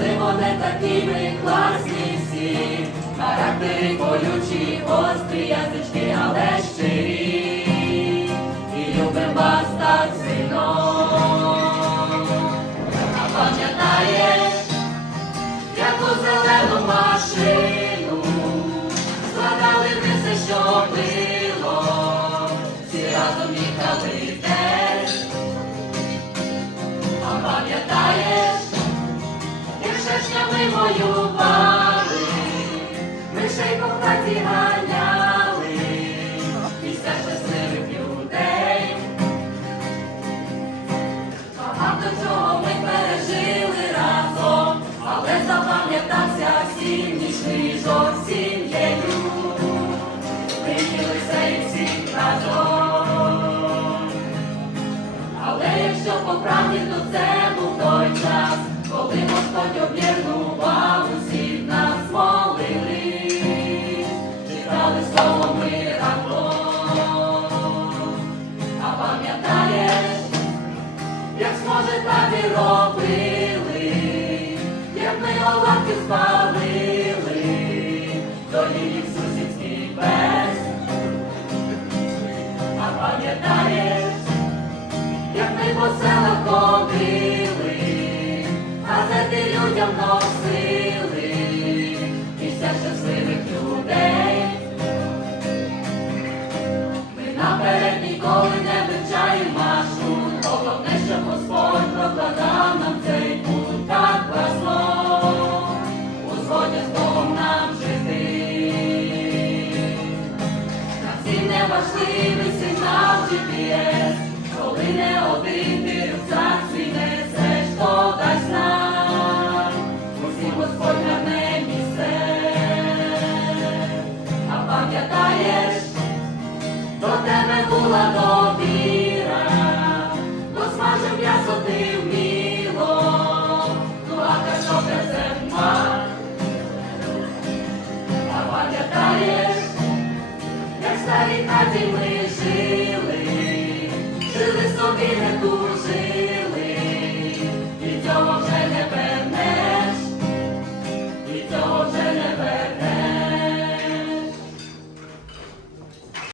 не такі ми класні всі, характери колючі, гострі язички, але щирі, і любим вас так сильно. А пам'ятаєш, яку зелену машину складали ми все, що було, всі разом їхали воювали, мишей по хаті ганяли, як зможе так і робили, як ми оладки спалили, то їх сусідський пес. А пам'ятаєш, як ми по селах ходили, газети людям носили, важливий сигнал GPS, коли не один ти свій несеш, то дасть нам усім Господь гарне місце. А пам'ятаєш, до тебе була довіра, старій хаті ми жили, жили собі не дуже.